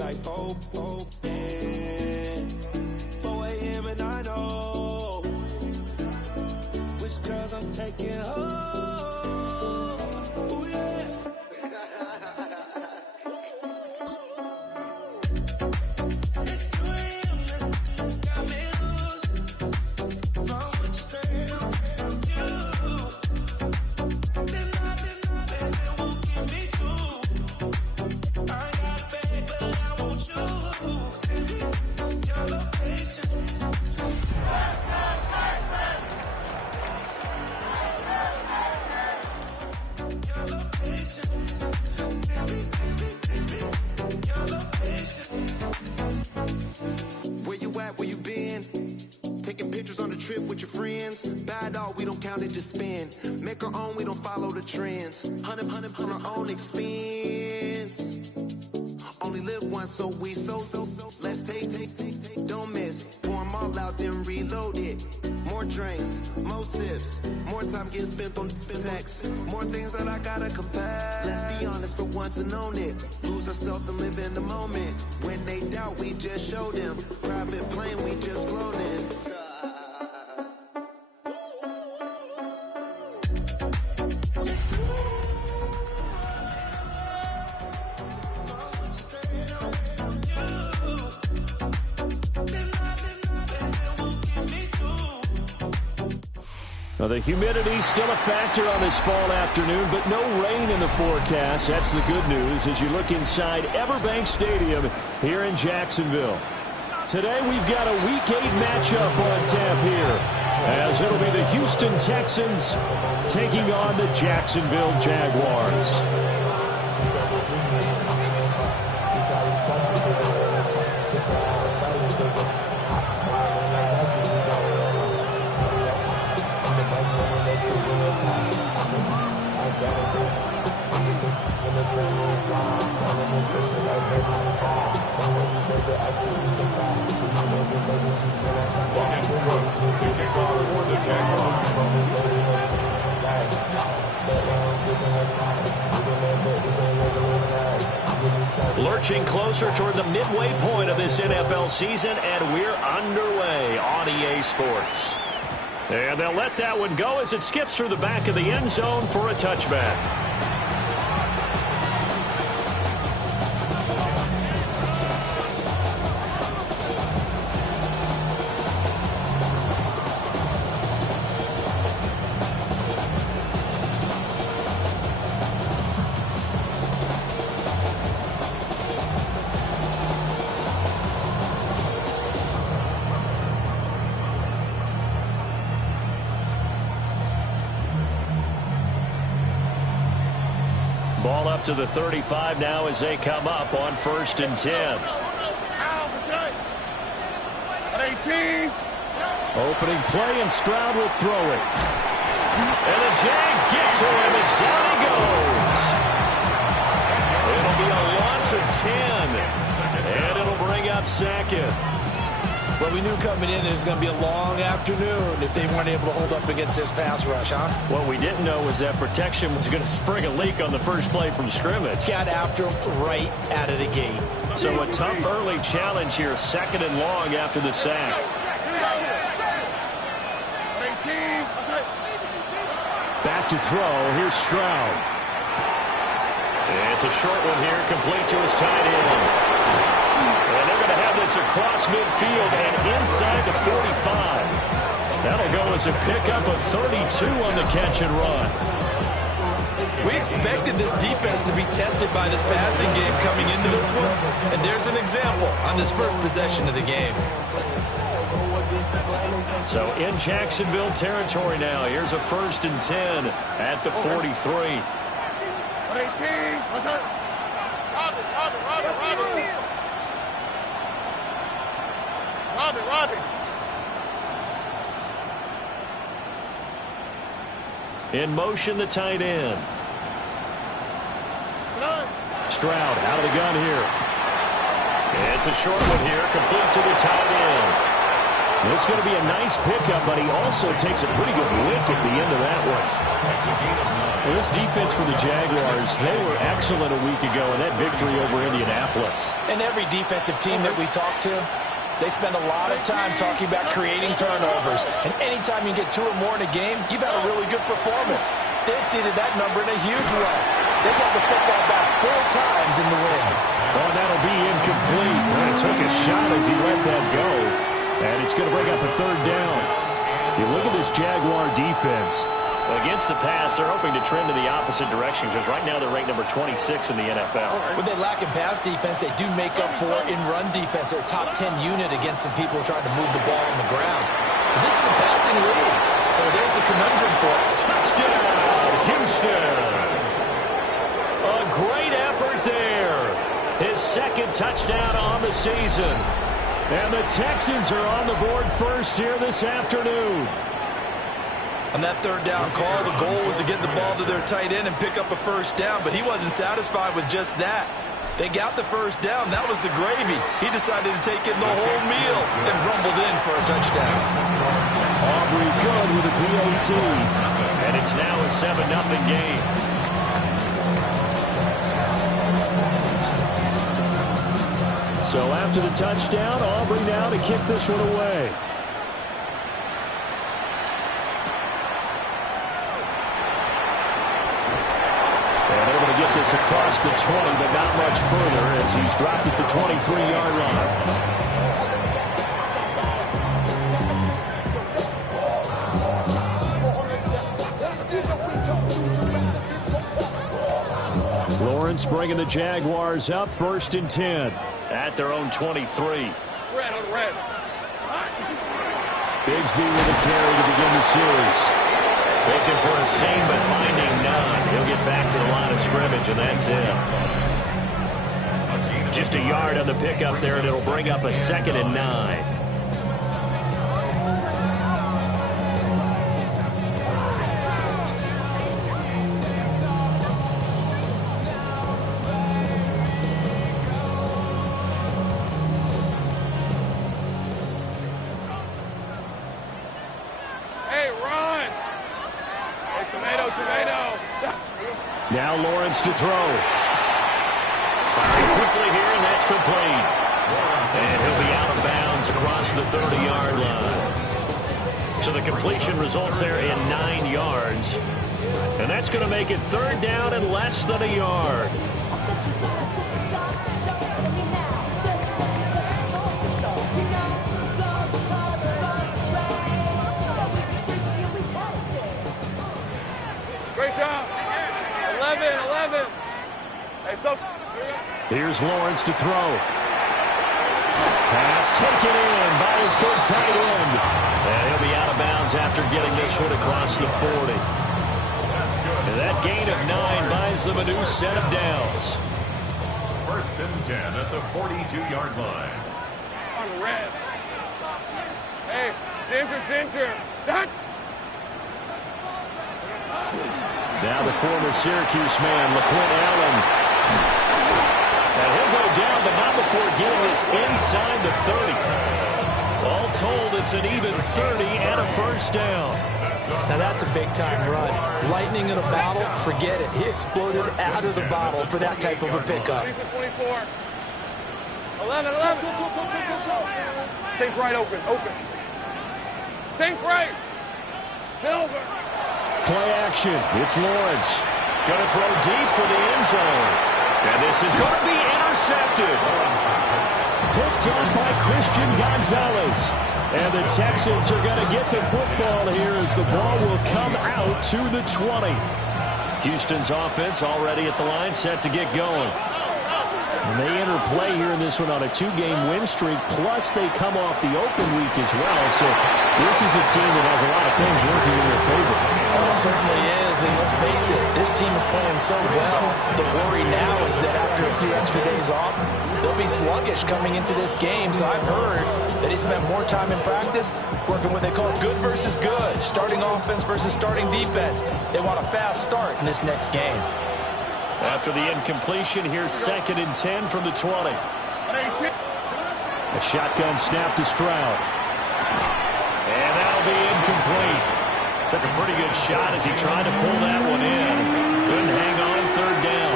like 4 a.m. and I know which girls I'm taking home. Ooh, yeah. It's 2 a.m. Let's got me loose from what you say from you. Then won't give me through. I ain't got a bag, but I want you. Send me your location. Your location. Send me your location. Where you at? Where you been? Taking pictures on the trip with your friends. Bad dog, we don't count it, just spend. Make our own, we don't follow the trends. Hundred on our own expense. Only live once, so let's take. Don't miss. Pour 'em all out, then reload it. More drinks, more sips. More time getting spent on text. More things that I gotta confess. Let's be honest for once and own it. Lose ourselves and live in the moment. When they doubt, we just show them. Private plane, we just flown in. Now, the humidity's still a factor on this fall afternoon, but no rain in the forecast. That's the good news as you look inside Everbank Stadium here in Jacksonville. Today, we've got a Week 8 matchup on tap here, as it'll be the Houston Texans taking on the Jacksonville Jaguars. Lurching closer toward the midway point of this NFL season, and we're underway on EA Sports. And they'll let that one go as it skips through the back of the end zone for a touchback. Ball up to the 35 now as they come up on 1st and 10. Opening play, and Stroud will throw it. And the Jags get to him as down he goes. It'll be a loss of 10. And it'll bring up 2nd. Well, we knew coming in it was going to be a long afternoon if they weren't able to hold up against this pass rush, huh? What we didn't know was that protection was going to spring a leak on the first play from scrimmage. Got after him right out of the gate. So a tough early challenge here, 2nd and long after the sack. Back to throw. Here's Stroud. It's a short one here, complete to his tight end. And they're going to have this across midfield and inside the 45. That'll go as a pickup of 32 on the catch and run. We expected this defense to be tested by this passing game coming into this one. And there's an example on this first possession of the game. So in Jacksonville territory now. Here's a 1st and 10 at the 43. In motion, the tight end. Stroud out of the gun here. It's a short one here, complete to the tight end. It's going to be a nice pickup, but he also takes a pretty good lick at the end of that one. Well, this defense for the Jaguars, they were excellent a week ago in that victory over Indianapolis. And every defensive team that we talk to, they spend a lot of time talking about creating turnovers. And anytime you get 2 or more in a game, you've had a really good performance. They exceeded that number in a huge way. They got the football back 4 times in the win. Oh, that'll be incomplete. Well, he took a shot as he let that go. And it's going to bring up a 3rd down. You look at this Jaguar defense. Against the pass, they're hoping to trend in the opposite direction because right now they're ranked number 26 in the NFL. When they lack in pass defense, they do make up for in run defense. They're a top 10 unit against some people trying to move the ball on the ground. But this is a passing league, so there's a conundrum for it. Touchdown, Houston! A great effort there. His 2nd touchdown on the season. And the Texans are on the board first here this afternoon. On that 3rd down call, the goal was to get the ball to their tight end and pick up a 1st down, but he wasn't satisfied with just that. They got the 1st down. That was the gravy. He decided to take in the whole meal and rumbled in for a touchdown. Aubrey good with a PAT. And it's now a 7-0 game. So after the touchdown, Aubrey now to kick this one away. Get this across the 20, but not much further as he's dropped it to 23-yard line. Lawrence bringing the Jaguars up 1st and 10 at their own 23. Red on red. Bigsby with a carry to begin the series. Looking for a seam, but finding none. He'll get back to the line of scrimmage, and that's it. Just a yard on the pickup there, and it'll bring up a 2nd and 9. Now Lawrence to throw. Firing quickly here, and that's complete. And he'll be out of bounds across the 30-yard line. So the completion results there in 9 yards. And that's going to make it 3rd down and less than a yard. Great job. 11. Hey, so here's Lawrence to throw. Pass taken in by his big tight end. And he'll be out of bounds after getting this one across the 40. And that gain of 9 buys them a new set of downs. 1st and 10 at the 42-yard line. on red. Hey, Ginger. Now the former Syracuse man, LaQuint Allen. And he'll go down, but not before getting this inside the 30. All told, it's an even 30 and a 1st down. Now that's a big-time run. Lightning in a bottle, forget it. He exploded out of the bottle for that type of a pickup. 24. 11. Sink right open. Sink right. Silver. Play action. It's Lawrence. Going to throw deep for the end zone. And this is going to be intercepted. Picked up by Christian Gonzalez. And the Texans are going to get the football here as the ball will come out to the 20. Houston's offense already at the line, set to get going. And they enter play here in this one on a 2-game win streak, plus they come off the open week as well. So this is a team that has a lot of things working in their favor. It certainly is, and let's face it, this team is playing so well. The worry now is that after a few extra days off, they'll be sluggish coming into this game. So I've heard that he spent more time in practice working what they call good versus good, starting offense versus starting defense. They want a fast start in this next game. After the incompletion, here's 2nd and 10 from the 20. A shotgun snap to Stroud. And that'll be incomplete. Took a pretty good shot as he tried to pull that one in. Couldn't hang on third down.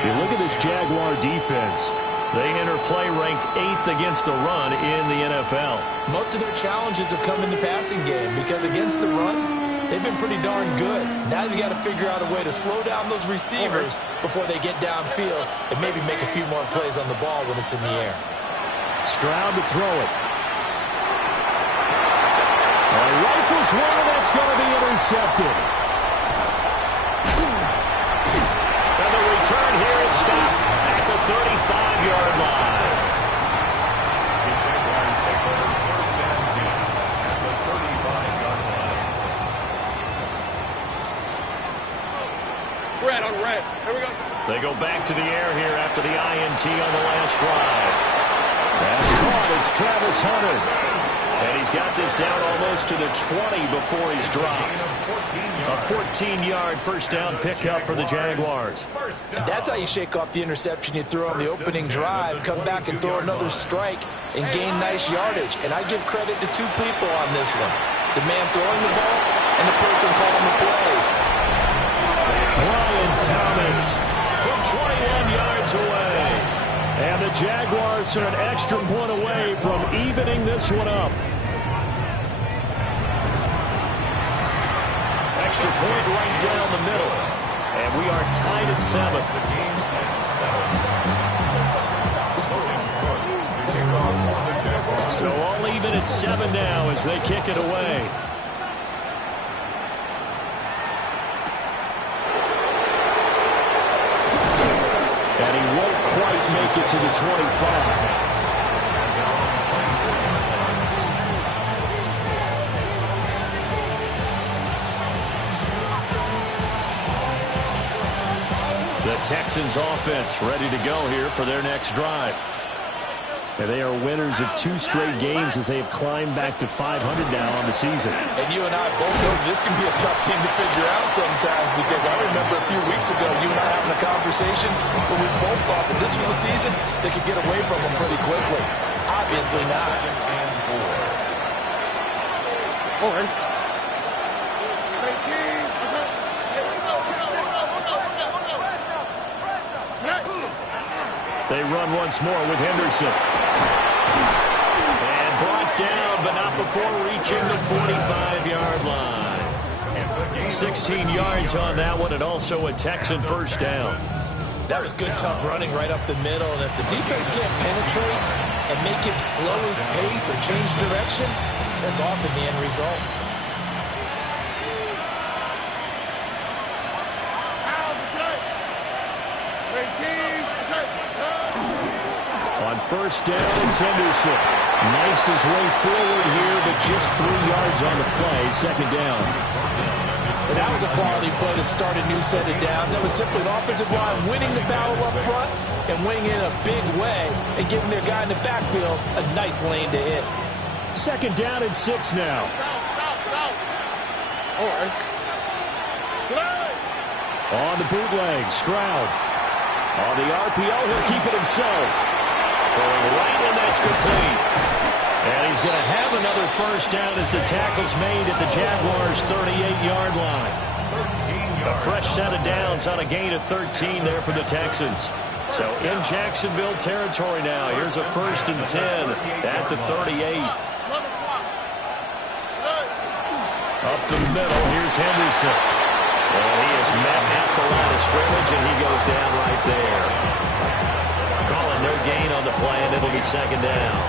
You look at this Jaguar defense. They enter play ranked 8th against the run in the NFL. Most of their challenges have come in the passing game because against the run, they've been pretty darn good. Now you got to figure out a way to slow down those receivers before they get downfield and maybe make a few more plays on the ball when it's in the air. Stroud to throw it. Rifles one, and that's going to be intercepted. And the return here is stopped at the 35-yard line. The Jaguars take over 1st and 10 at the 35-yard line. Red on red. Here we go. They go back to the air here after the INT on the last drive. That's caught. It's Travis Hunter. And he's got this down almost to the 20 before he's dropped. A 14-yard first down pickup for the Jaguars. And that's how you shake off the interception you throw on the opening drive, come back and throw another strike and gain nice yardage. And I give credit to two people on this one, the man throwing the ball and the person calling the plays. Brian Thomas From 21 yards away. And the Jaguars are an extra point away from evening this one up. Extra point right down the middle. And we are tied at 7. So all even at 7 now as they kick it away. And he won't quite make it to the 25. The Texans offense ready to go here for their next drive. And they are winners of 2 straight games as they have climbed back to 500 now on the season. And you and I both know this can be a tough team to figure out sometimes, because I remember a few weeks ago you and I having a conversation where we both thought that this was a season that could get away from them pretty quickly. Obviously not. Forward. They run once more with Henderson. And brought down, but not before reaching the 45-yard line. 16 yards on that one, and also a Texan first down. That was good, tough running right up the middle. And if the defense can't penetrate and make him slow his pace or change direction, that's often the end result. On first down, it's Henderson. Knifes his way forward here, but just 3 yards on the play. Second down. And that was a quality play to start a new set of downs. That was simply an offensive line winning the battle up front and winning in a big way and giving their guy in the backfield a nice lane to hit. Second down and 6 now. On the bootleg, Stroud. On the RPO, he'll keep it himself. Throwing right, and that's complete. And he's going to have another first down as the tackle's made at the Jaguars' 38-yard line. A fresh set of downs on a gain of 13 there for the Texans. So in Jacksonville territory now. Here's a 1st and 10 at the 38. Up the middle, here's Henderson. And he is met at the line of scrimmage, and he goes down right there. Calling no gain on the play, and it'll be second down.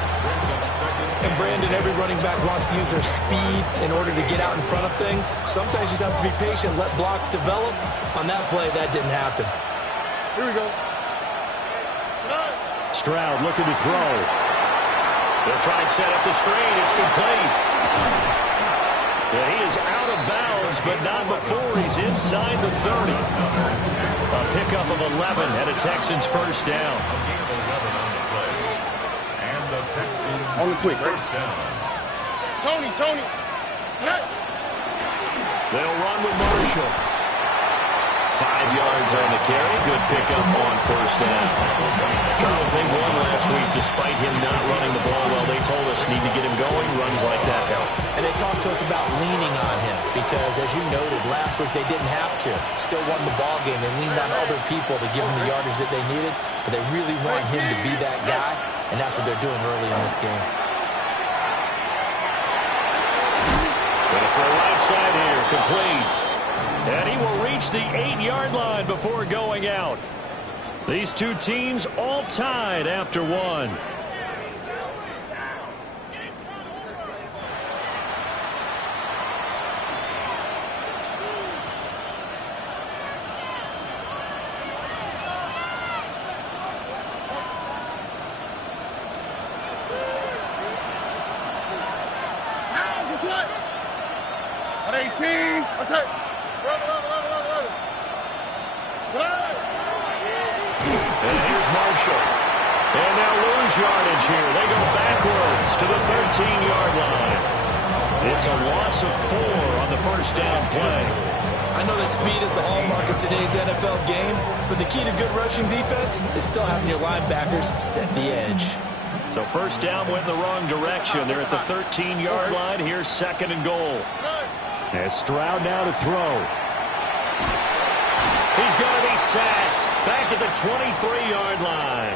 And Brandon, every running back wants to use their speed in order to get out in front of things. Sometimes you just have to be patient, let blocks develop. On that play, that didn't happen. Here we go. Stroud looking to throw. They'll try and set up the screen. It's complete. And he is out of bounds, but not before he's inside the 30. A pickup of 11 at a Texans first down. And the Texans On the quick, right? first down. Tony. They'll run with Marshall. 5 yards on the carry. Good pickup on first down. Charles, they won last week despite him not running the ball well. They told us need to get him going. to us about leaning on him because, as you noted, last week they didn't have to. Still won the ball game. They leaned on other people to give them the yardage that they needed, but they really want him to be that guy, and that's what they're doing early in this game. Gonna throw right side here, complete. And he will reach the 8-yard line before going out. These two teams all tied after one. At 18, that's it. And here's Marshall. And now lose yardage here. They go backwards to the 13-yard line. It's a loss of 4 on the first down play. I know that speed is the hallmark of today's NFL game, but the key to good rushing defense is still having your linebackers set the edge. So first down went in the wrong direction. They're at the 13-yard line. Here's second and goal. And Stroud now to throw. He's going to be sacked. Back at the 23-yard line.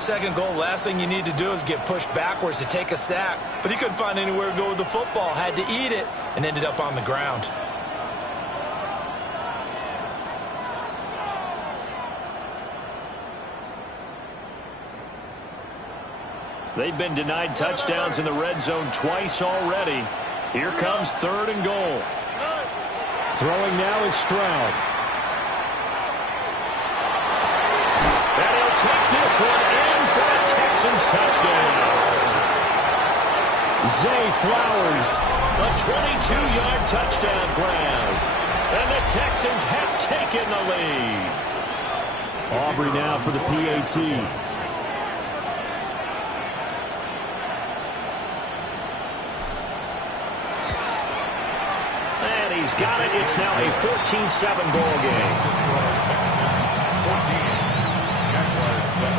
Second goal, last thing you need to do is get pushed backwards to take a sack. But he couldn't find anywhere to go with the football. Had to eat it and ended up on the ground. They've been denied touchdowns in the red zone twice already. Here comes third and goal. Throwing now is Stroud. And he'll take this one in for a Texans touchdown. Zay Flowers, a 22-yard touchdown grab. And the Texans have taken the lead. Aubrey now for the PAT. He's got it. It's now a 14-7 ball game. 14, Jaguars 7.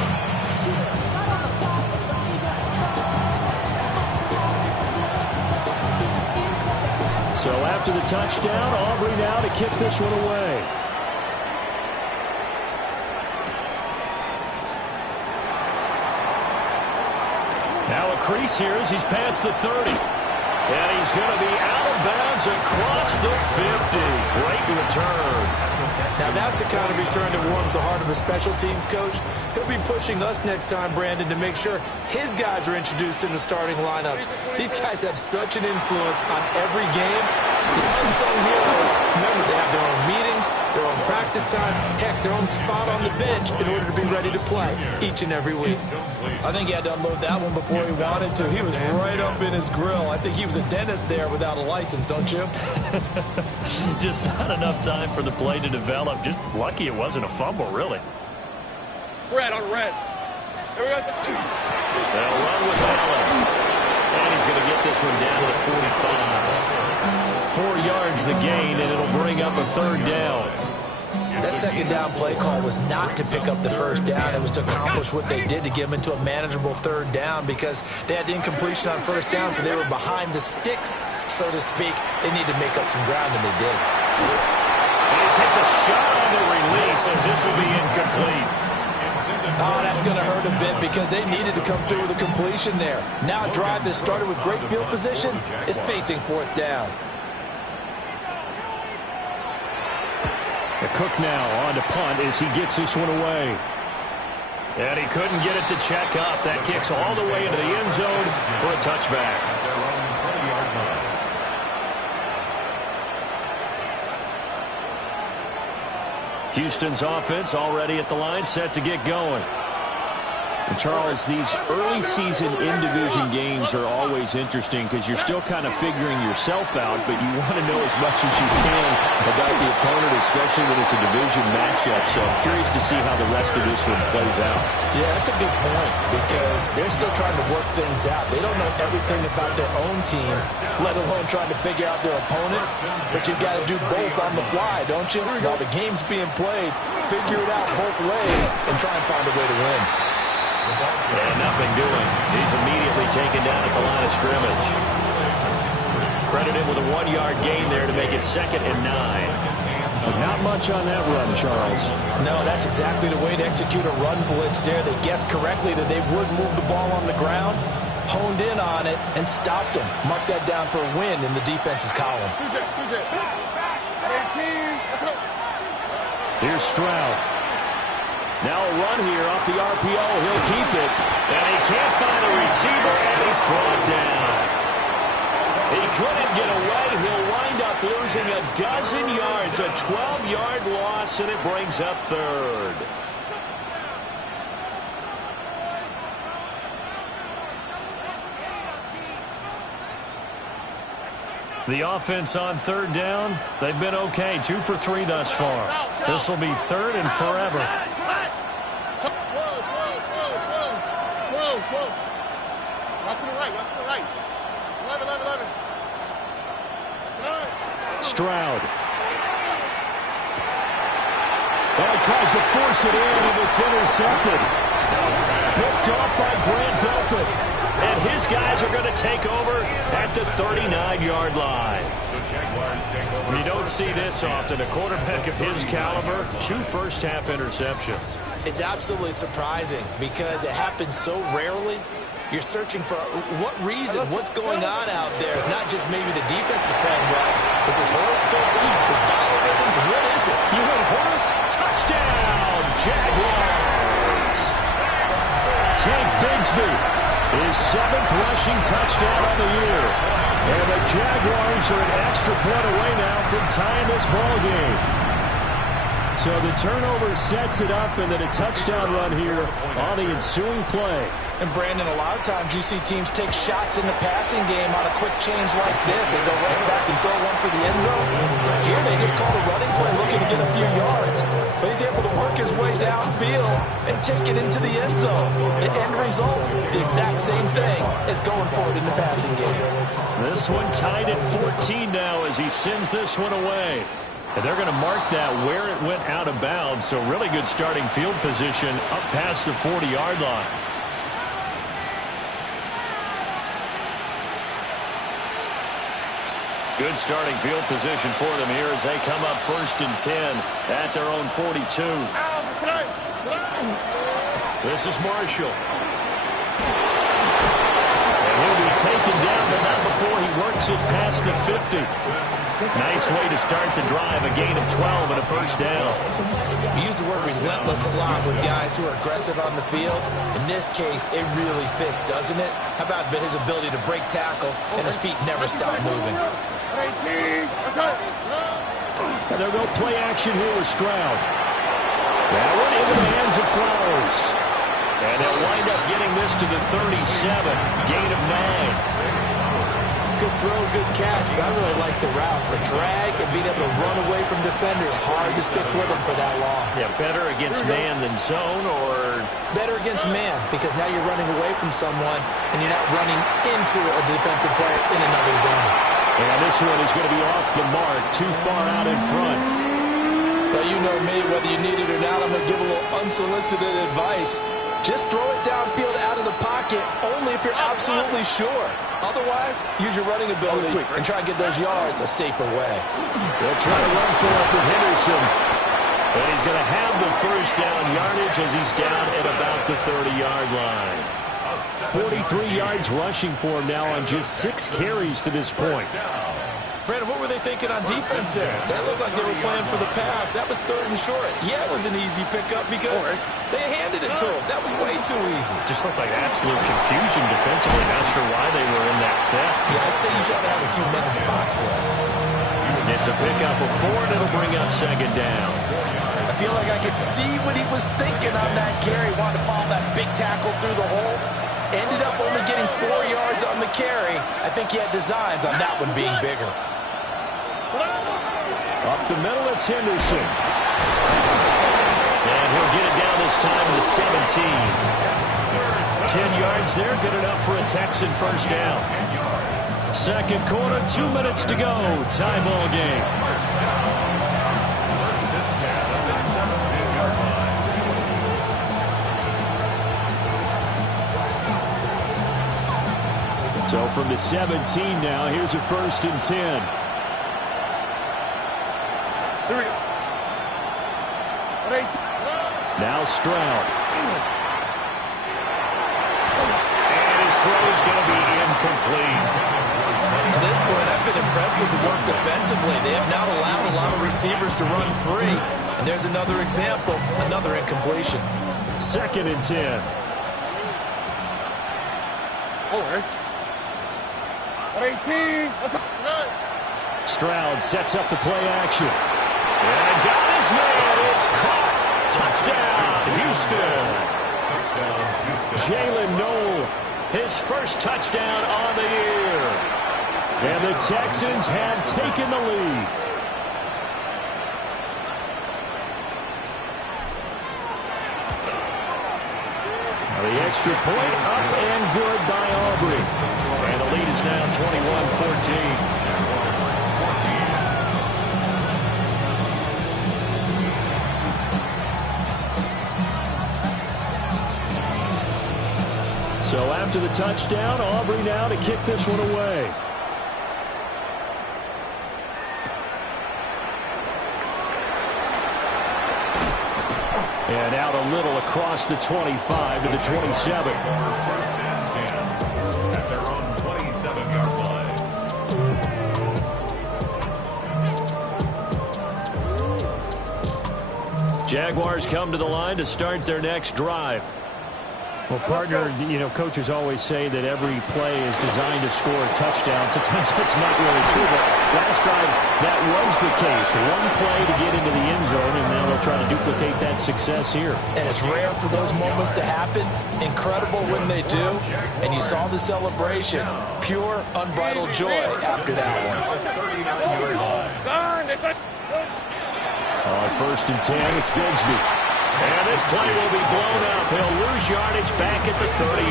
So after the touchdown, Aubrey now to kick this one away. Now a crease here as he's past the 30. And he's going to be out of bounds across the 50. Great return. Now that's the kind of return that warms the heart of a special teams coach. He'll be pushing us next time, Brandon, to make sure his guys are introduced in the starting lineups. These guys have such an influence on every game. The unsung heroes, remember, they have their own meetings, their own practice time, heck, their own spot on the bench in order to be ready to play each and every week. I think he had to unload that one before he wanted to. He was right up in his grill. I think he was a dentist there without a license, don't you? Just not enough time for the play to develop. Just lucky it wasn't a fumble, really. Red on red. Here we go. They'll run with Allen. And he's going to get this one down to the 45. 4 yards the gain, and it'll bring up a third down. That second down play call was not to pick up the first down. It was to accomplish what they did to get them into a manageable third down because they had incompletion on first down, so they were behind the sticks, so to speak. They needed to make up some ground, and they did. And he takes a shot on the release as this will be incomplete. Oh, that's going to hurt a bit because they needed to come through with a completion there. Now a drive that started with great field position is facing fourth down. Cook now on to punt as he gets this one away. And he couldn't get it to check up. That kicks all the way into the end zone for a touchback. Houston's offense already at the line, set to get going. And Charles, these early season in-division games are always interesting because you're still kind of figuring yourself out, but you want to know as much as you can about the opponent, especially when it's a division matchup. So I'm curious to see how the rest of this one plays out. Yeah, that's a good point because they're still trying to work things out. They don't know everything about their own team, let alone trying to figure out their opponent. But you've got to do both on the fly, don't you? While the game's being played, figure it out both ways and try and find a way to win. And nothing doing. He's immediately taken down at the line of scrimmage. Credit him with a 1-yard gain there to make it 2nd and 9. Not much on that run, Charles. No, that's exactly the way to execute a run blitz there. They guessed correctly that they would move the ball on the ground, honed in on it, and stopped them. Mark that down for a win in the defense's column. Here's Stroud. Now a run here off the RPO. He'll keep it. And he can't find a receiver, and he's brought down. He couldn't get away. He'll wind up losing a dozen yards, a 12-yard loss, and it brings up 3rd. The offense on 3rd down, they've been okay. 2 for 3 thus far. This will be 3rd and forever. Stroud. Well, he tries to force it in, and it's intercepted. Picked off by Grant Delpit. And his guys are going to take over at the 39-yard line. You don't see this often. A quarterback of his caliber, 2 first-half interceptions. It's absolutely surprising because it happens so rarely. You're searching for what reason, what's going on out there. It's not just maybe the defense is playing well. Is his horoscope, his biorhythms? What is it? You heard Horace? Touchdown, Jaguars! Tank Bigsby, his 7th rushing touchdown on the year. And the Jaguars are an extra point away now from tying this ball game. So the turnover sets it up, and then a touchdown run here on the ensuing play. And, Brandon, a lot of times you see teams take shots in the passing game on a quick change like this. They go right back and throw one for the end zone. Here they just call a running play looking to get a few yards. But he's able to work his way downfield and take it into the end zone. The end result, the exact same thing as going for it in the passing game. This one tied at 14 now as he sends this one away. And they're going to mark that where it went out of bounds. So really good starting field position up past the 40-yard line. Good starting field position for them here as they come up 1st and 10 at their own 42. This is Marshall. And he'll be taken down, but not before he works it past the 50. Nice way to start the drive, a gain of 12 and a first down. We use the word relentless a lot with guys who are aggressive on the field. In this case, it really fits, doesn't it? How about his ability to break tackles and his feet never stop moving? And they'll go play action here with Stroud. That one into the hands of Flowers. And they'll wind up getting this to the 37. Gain of 9. Good throw, good catch, but I really like the route. The drag and being able to run away from defenders, hard to stick with them for that long. Yeah, better against man than zone, or better against man, because now you're running away from someone and you're not running into a defensive player in another zone. And this one is going to be off the mark, too far out in front. Well, you know me, whether you need it or not, I'm going to give a little unsolicited advice. Just throw it downfield out of the pocket, only if you're absolutely sure. Otherwise, use your running ability and try and get those yards a safer way. They'll try to run for it with Henderson. And he's going to have the first down yardage as he's down at about the 30-yard line. 43 yards rushing for him now on just 6 carries to this point. Brandon, what were they thinking on defense there? They looked like they were playing for the pass. That was 3rd and short. Yeah, it was an easy pickup because they handed it to him. That was way too easy. Just looked like absolute confusion defensively. Not sure why they were in that set. Yeah, I'd say you try to have a few men in the box there. It's a pickup of 4, and it'll bring up 2nd down. I feel like I could see what he was thinking on that carry. Wanted to follow that big tackle through the hole. Ended up only getting 4 yards on the carry. I think he had designs on that one being bigger. Up the middle, it's Henderson. And he'll get it down this time to the 17. 10 yards there, good enough for a Texan first down. 2nd quarter, 2 minutes to go. Tie ball game. So from the 17 now, here's a 1st and 10. Here we go. Now Stroud. And his throw is going to be incomplete. To this point, I've been impressed with the work defensively. They have not allowed a lot of receivers to run free. And there's another example, another incompletion. 2nd and 10. Hold 18. Stroud sets up the play action. And got his man. It's caught. Touchdown, Houston. Jalen Noel, His first touchdown on the year. and the Texans have taken the lead. The extra point up and good by Aubrey. And the lead is now 21-14. So after the touchdown, Aubrey now to kick this one away. And out a little across the 25 to the 27. 1st and 10 at their own 27-yard line. Jaguars come to the line to start their next drive. Well, partner, you know, coaches always say that every play is designed to score a touchdown. Sometimes that's not really true, but last drive, that was the case. One play to get into the end zone, and now they'll try to duplicate that success here. And it's rare for those moments to happen. Incredible when they do. And you saw the celebration. Pure, unbridled joy after that one. 39-yard line. On 1st and 10, it's Bigsby. And this play will be blown up. He'll lose yardage back at the 38.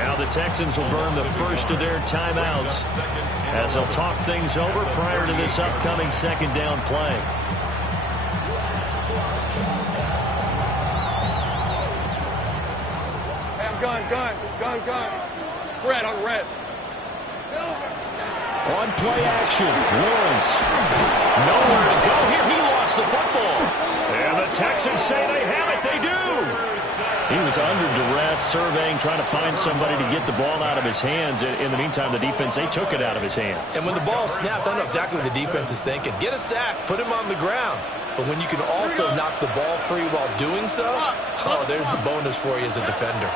Now the Texans will burn the first of their timeouts as they'll talk things over prior to this upcoming 2nd down play. Gun. Red on red. On play action, Lawrence. Nowhere to go here. He lost the football. And the Texans say they have it. They do. He was under duress, surveying, trying to find somebody to get the ball out of his hands. In the meantime, the defense, they took it out of his hands. And when the ball snapped, I know exactly what the defense is thinking. Get a sack, put him on the ground. But when you can also knock the ball free while doing so, oh, there's the bonus for you as a defender.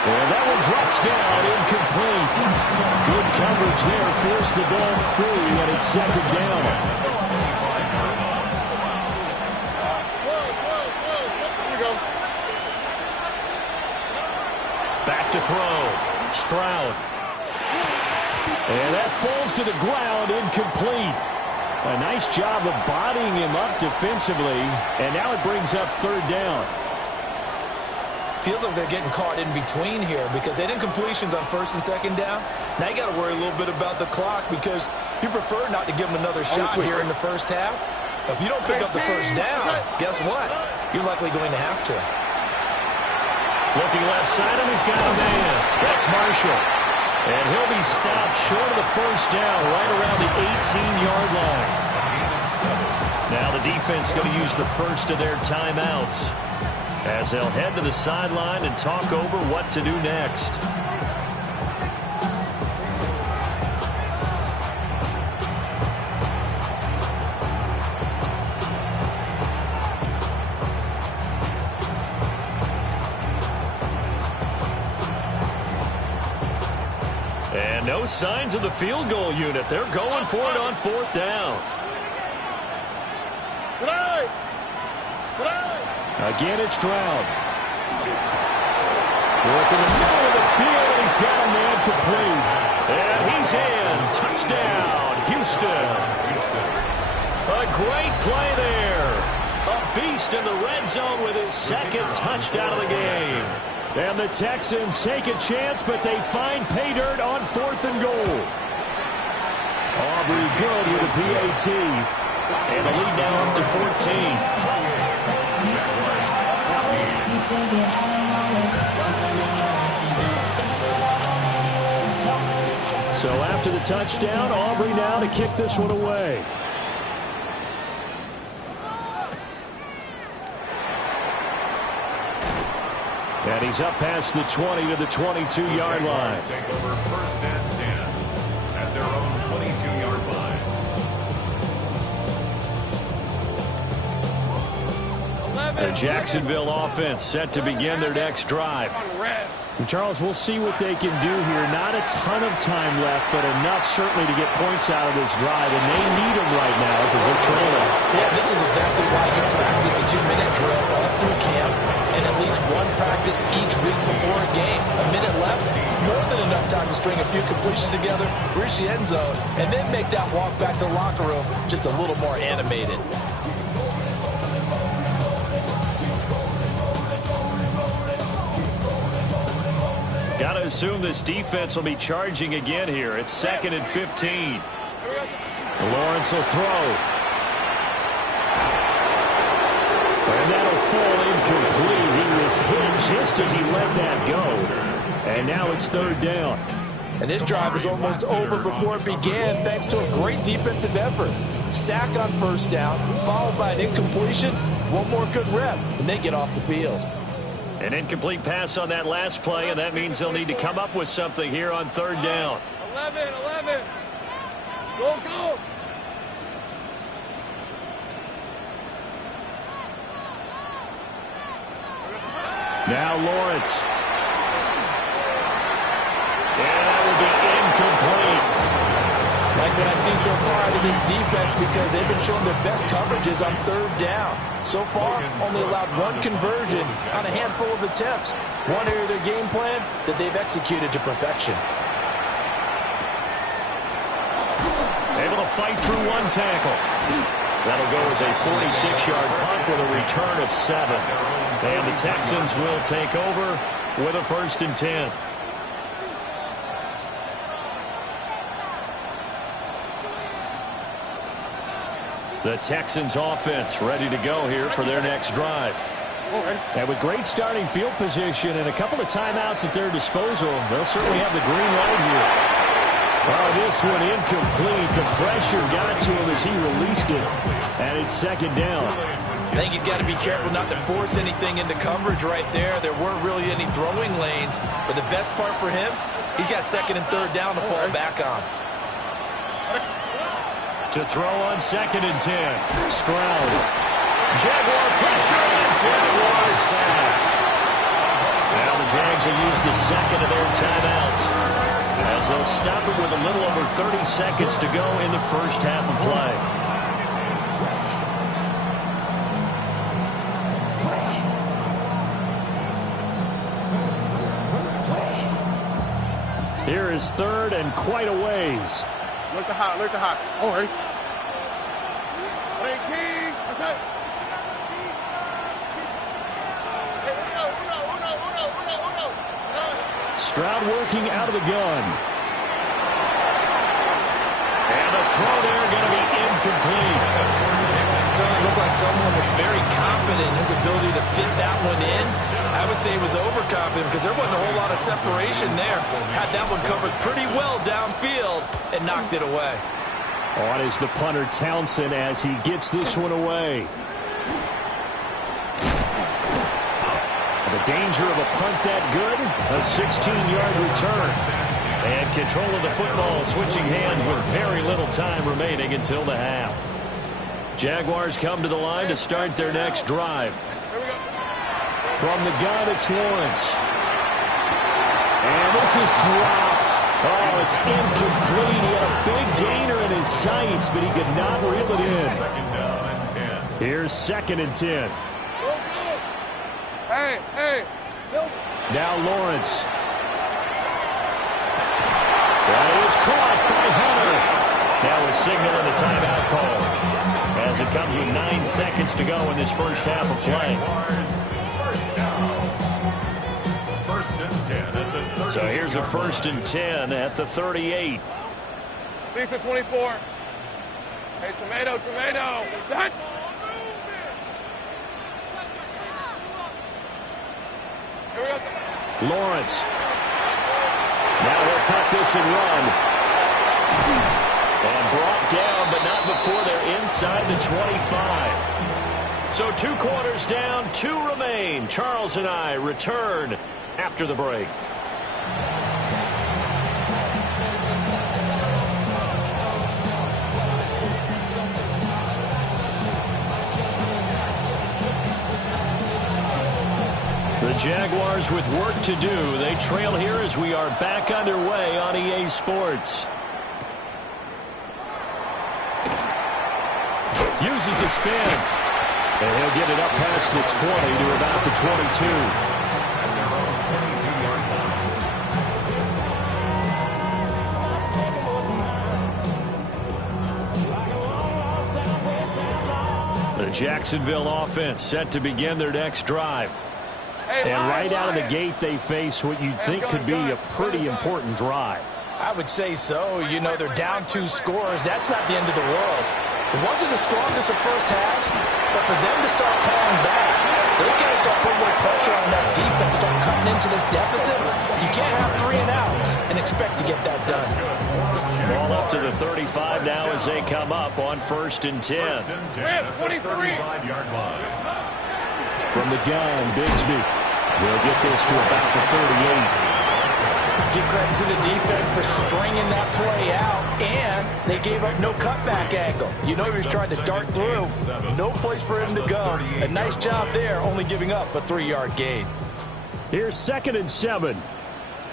And that one drops down, incomplete. Good coverage there, forced the ball free, and it's 2nd down. Back to throw. Stroud. And that falls to the ground, incomplete. A nice job of bodying him up defensively, and now it brings up 3rd down. Feels like they're getting caught in between here because they had incompletions on 1st and 2nd down. Now you got to worry a little bit about the clock because you prefer not to give them another shot here in the first half. If you don't pick up the 1st down, guess what? You're likely going to have to. Looking left side, and he's got a man. That's Marshall. And he'll be stopped short of the 1st down right around the 18-yard line. Now the defense going to use the first of their timeouts as they'll head to the sideline and talk over what to do next. And no signs of the field goal unit. They're going for it on 4th down. Again, it's Stroud. Working the middle of the field, and he's got a man complete. And he's in. Touchdown, Houston. A great play there. A beast in the red zone with his 2nd touchdown of the game. And the Texans take a chance, but they find pay dirt on 4th and goal. Aubrey good with a PAT. And the lead now up to 14. So after the touchdown, Aubrey now to kick this one away. And he's up past the 20 to the 22-yard line. Take over 1st and 10 at their own 22-yard line. The Jacksonville offense set to begin their next drive. And Charles, we'll see what they can do here. Not a ton of time left, but enough certainly to get points out of this drive, and they need them right now because they're trailing. Yeah, this is exactly why you practice a 2-minute drill all through camp and at least one practice each week before a game. A minute left, more than enough time to string a few completions together, reach the end zone, and then make that walk back to the locker room just a little more animated. Got to assume this defense will be charging again here. It's 2nd and 15. Lawrence will throw. And that'll fall incomplete. He was hit just as he let that go. And now it's 3rd down. And this drive is almost over before it began thanks to a great defensive effort. Sack on 1st down, followed by an incompletion. One more good rep, and they get off the field. An incomplete pass on that last play, and that means they'll need to come up with something here on 3rd down. 11. Go. Now Lawrence. And that will be incomplete. Like what I see so far out of this defense because they've been showing their best coverages on 3rd down. So far, only allowed one conversion on a handful of attempts. One area of their game plan that they've executed to perfection. Able to fight through one tackle. That'll go as a 46-yard punt with a return of 7. And the Texans will take over with a 1st and 10. The Texans offense ready to go here for their next drive. And with great starting field position and a couple of timeouts at their disposal, they'll certainly have the green light here. Oh, this one incomplete. The pressure got to him as he released it. And it's 2nd down. I think he's got to be careful not to force anything into coverage right there. There weren't really any throwing lanes. But the best part for him, he's got 2nd and 3rd down to fall back on. To throw on 2nd and 10. Stroud. Jaguar pressure. Jaguar sack. Now the Jags will use the 2nd of their timeouts as they'll stop it with a little over 30 seconds to go in the first half of play. Here is 3rd and quite a ways. Look the hot. All right. Play key. That's it. Stroud working out of the gun. And the throw there going to be incomplete. It certainly looked like someone was very confident in his ability to fit that one in. I would say he was overconfident because there wasn't a whole lot of separation there. Had that one covered pretty well downfield and knocked it away. On is the punter Townsend as he gets this one away. The danger of a punt that good, a 16-yard return. And control of the football switching hands with very little time remaining until the half. Jaguars come to the line to start their next drive. From the gun, it's Lawrence. And this is dropped. Oh, it's incomplete. He had a big gainer in his sights, but he could not reel it in. 2nd down and 10. Here's 2nd and 10. Hey. Now Lawrence. That is caught by Hunter. Now a signal and a timeout call as it comes with 9 seconds to go in this first half of play. First down. 1st and 10 at the 30. So here's a 1st and 10 at the 38. Lisa 24. Hey, tomato. That. Lawrence. Now he'll tuck this and run. And brought down, but not before they're inside the 25. So 2 quarters down, 2 remain. Charles and I return after the break. The Jaguars with work to do. They trail here as we are back underway on EA Sports. Uses the spin. And he'll get it up past the 20 to about the 22. At their own 22-yard line. The Jacksonville offense set to begin their next drive. And right out of the gate, they face what you'd think could be a pretty important drive. I would say so. You know, they're down 2 scores. That's not the end of the world. It wasn't the strongest of first halves, but for them to start clawing back, they've got to start putting more pressure on that defense, start cutting into this deficit. You can't have 3 and outs and expect to get that done. Ball up to the 35 now as they come up on 1st and 10. 35-yard line. From the gun, Bigsby will get this to about the 38. Give credit to the defense for stringing that play out, and they gave up no cutback angle. You know he was trying to dart through. No place for him to go. A nice job there, only giving up a 3-yard gain. Here's 2nd and 7.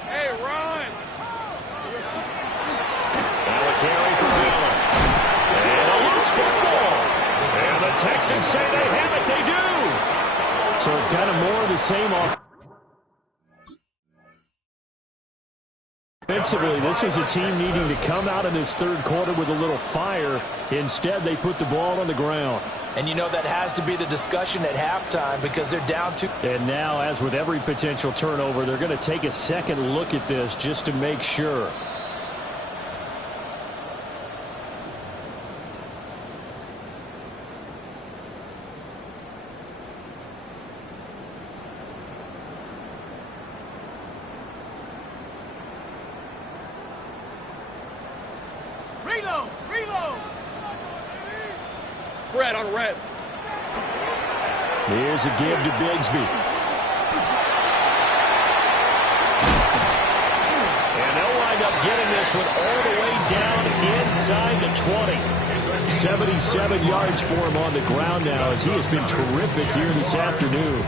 Hey, run! Now a carry for Miller. And a loose football. And the Texans say they have it. They do. So it's kind of more of the same off. Offensively, this was a team needing to come out in this 3rd quarter with a little fire. Instead, they put the ball on the ground. And you know that has to be the discussion at halftime because they're down 2. And now, as with every potential turnover, they're going to take a second look at this just to make sure. Reload! Fred on red. Here's a give to Bigsby. And they'll wind up getting this one all the way down inside the 20. 77 yards for him on the ground now as he has been terrific here this afternoon.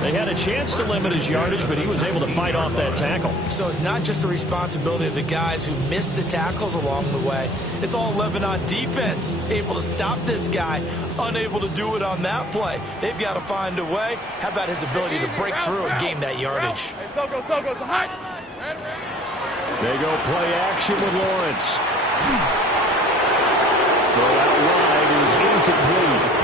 They had a chance to limit his yardage, but he was able to fight off that tackle. So it's not just the responsibility of the guys who missed the tackles along the way. It's all 11 on defense. Able to stop this guy, unable to do it on that play. They've got to find a way. How about his ability to break through and gain that yardage? Hey, so go, hot. They go play action with Lawrence. Throw out wide is incomplete.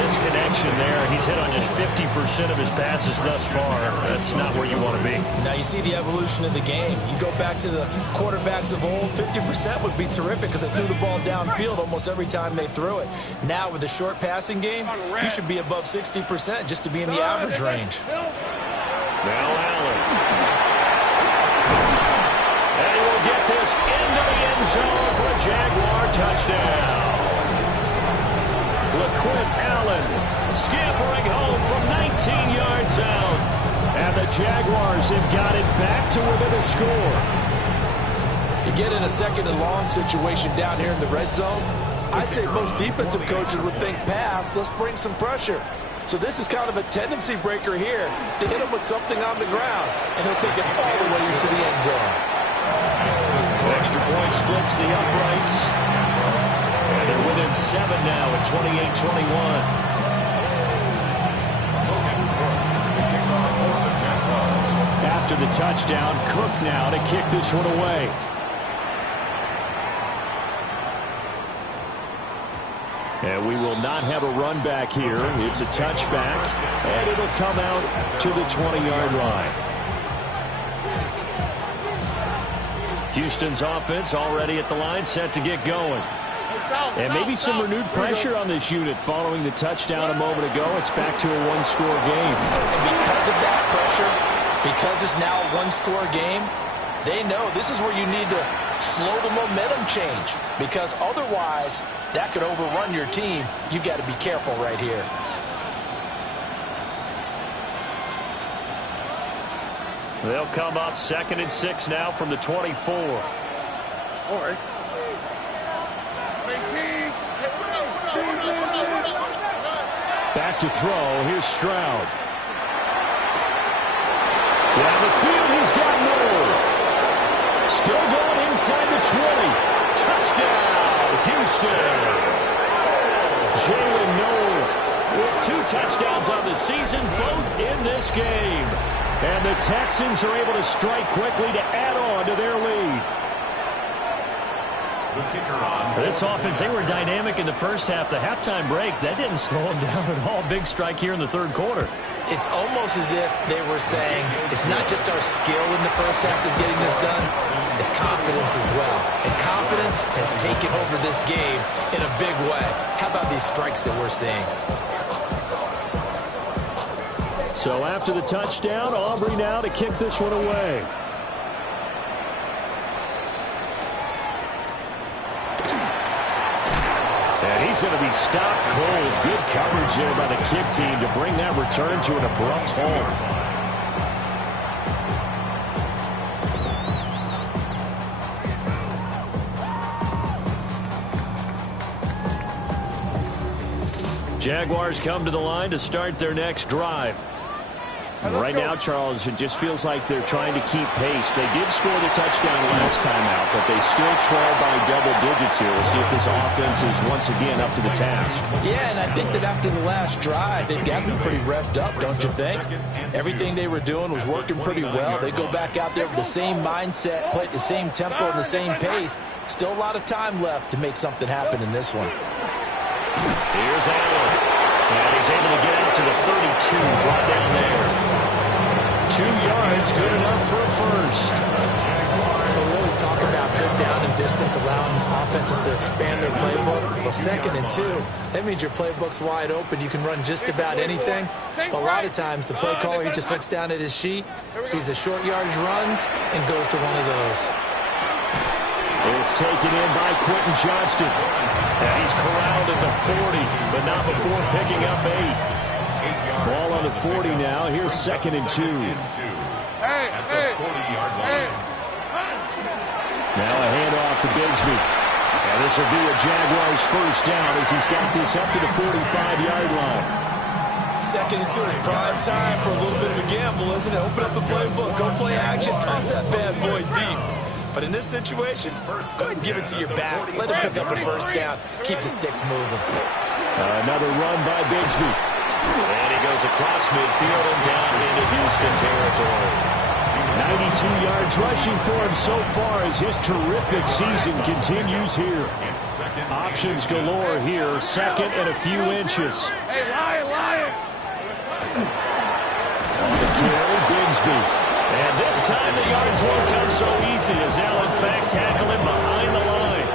Misconnection there. He's hit on just 50% of his passes thus far. That's not where you want to be. Now you see the evolution of the game. You go back to the quarterbacks of old, 50% would be terrific because they threw the ball downfield almost every time they threw it. Now with the short passing game, you should be above 60% just to be in the average range. Now Allen. And he will get this into the end zone for a Jaguar touchdown. Allen scampering home from 19 yards out. And the Jaguars have got it back to within a score. You get in a 2nd and long situation down here in the red zone, I'd say most defensive coaches would think pass, let's bring some pressure. So this is kind of a tendency breaker here to hit him with something on the ground, and he'll take it all the way into the end zone. Extra point splits the uprights. And they're within 7 now at 28-21. After the touchdown, Cook now to kick this one away. And we will not have a run back here. It's a touchback, and it'll come out to the 20-yard line. Houston's offense already at the line, set to get going. And maybe some renewed pressure on this unit following the touchdown a moment ago. It's back to a one-score game. And because of that pressure, because it's now a one-score game, they know this is where you need to slow the momentum change, because otherwise that could overrun your team. You've got to be careful right here. They'll come up 2nd and 6 now from the 24. All right. Back to throw. Here's Stroud. Down the field, he's got Noel. Still going inside the 20. Touchdown, Houston. Jalen Noel with 2 touchdowns on the season, both in this game. And the Texans are able to strike quickly to add on to their lead. This offense, they were dynamic in the first half. The halftime break, that didn't slow them down at all. Big strike here in the third quarter. It's almost as if they were saying, it's not just our skill in the first half that's getting this done, it's confidence as well. And confidence has taken over this game in a big way. How about these strikes that we're seeing? So after the touchdown, Aubrey now to kick this one away. And he's going to be stopped cold. Good coverage there by the kick team to bring that return to an abrupt halt. Jaguars come to the line to start their next drive. Right now, Charles, it just feels like they're trying to keep pace. They did score the touchdown last time out, but they still trail by double digits here. We'll see if this offense is once again up to the task. Yeah, and I think that after the last drive, they've got to be pretty revved up, don't you think? Everything they were doing was working pretty well. They go back out there with the same mindset, play at the same tempo and the same pace. Still a lot of time left to make something happen in this one. Here's Allen. And he's able to get out to the 32, brought down there. 2 yards, good enough for a first. We always talk about good down and distance, allowing offenses to expand their playbook. Well, 2nd and 2, that means your playbook's wide open. You can run just about anything. But a lot of times, the play caller, he just looks down at his sheet, sees the short yardage runs, and goes to one of those. It's taken in by Quentin Johnston. And he's corralled at the 40, but not before picking up 8. Ball on the 40 now. Here's 2nd and 2. At the 40-yard line. Now a handoff to Bigsby. And this will be a Jaguars first down as he's got this up to the 45-yard line. 2nd and 2 is prime time for a little bit of a gamble, isn't it? Open up the playbook, go play action, toss that bad boy deep. But in this situation, go ahead and give it to your back. Let him pick up a first down. Keep the sticks moving. Another run by Bigsby. And he goes across midfield and down into Houston territory. 92 yards rushing for him so far as his terrific season continues here. Options galore here. 2nd and a few inches. Hey, Lion! On the carry, Bigsby. And this time the yards won't come so easy as they'll in fact tackle him behind the line.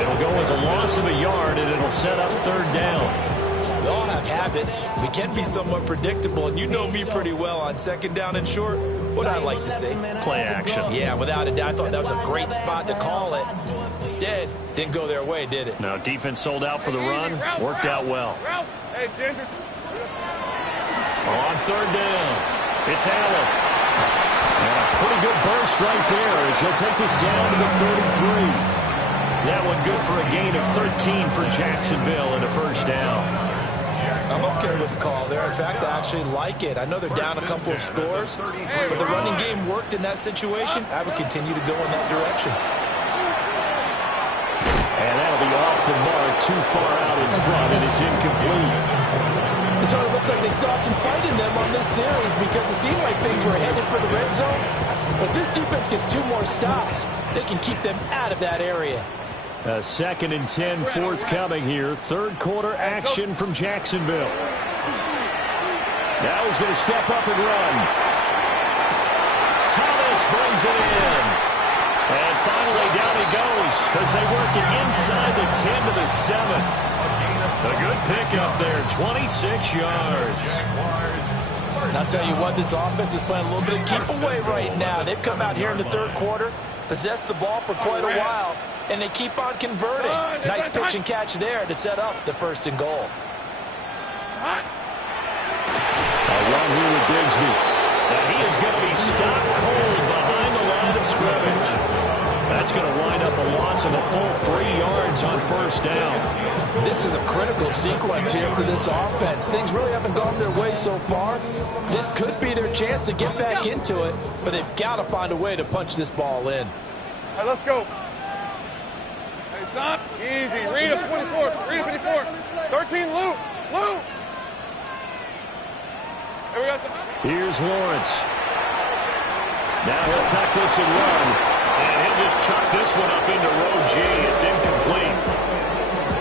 It'll go as a loss of a yard, and it'll set up 3rd down. We all have habits. We can be somewhat predictable, and you know me pretty well on 2nd down and short. What I like to say? Play action. Yeah, without a doubt. I thought that was a great spot to call it. Instead, didn't go their way, did it? Now, defense sold out for the run. Worked out well. Hey, Ginger. On 3rd down, it's Allen. And a pretty good burst right there as he'll take this down to the 33. That one good for a gain of 13 for Jacksonville and a first down. I'm okay with the call there. In fact, I actually like it. I know they're down a couple of scores, but the running game worked in that situation. I would continue to go in that direction. And that'll be off the mark, too far out in front, and it's incomplete. It sort of looks like they still have some fight in them on this series because it seemed like things were headed for the red zone. But this defense gets 2 more stops. They can keep them out of that area. 2nd and 10 forthcoming here. 3rd quarter action from Jacksonville. Now he's going to step up and run. Thomas brings it in. And finally, down he goes as they work it inside the 10 to the 7. A good pickup there, 26 yards. And I'll tell you what, this offense is playing a little bit of keep away right now. They've come out here in the third quarter, possessed the ball for quite a while, and they keep on converting. Nice pitch and catch there to set up the first and goal. A run here with Bigsby. And he is going to be stopped cold behind the line of scrimmage. That's going to wind up a loss of a full 3 yards on first down. This is a critical sequence here for this offense. Things really haven't gone their way so far. This could be their chance to get back into it, but they've got to find a way to punch this ball in. All right, let's go. Hey, stop. Easy. Read a 24. Read a 54. 13, Lou. Lou. Here we go. Here's Lawrence. Now he'll tuck this and run. And he'll just chuck this one up into row G. It's incomplete.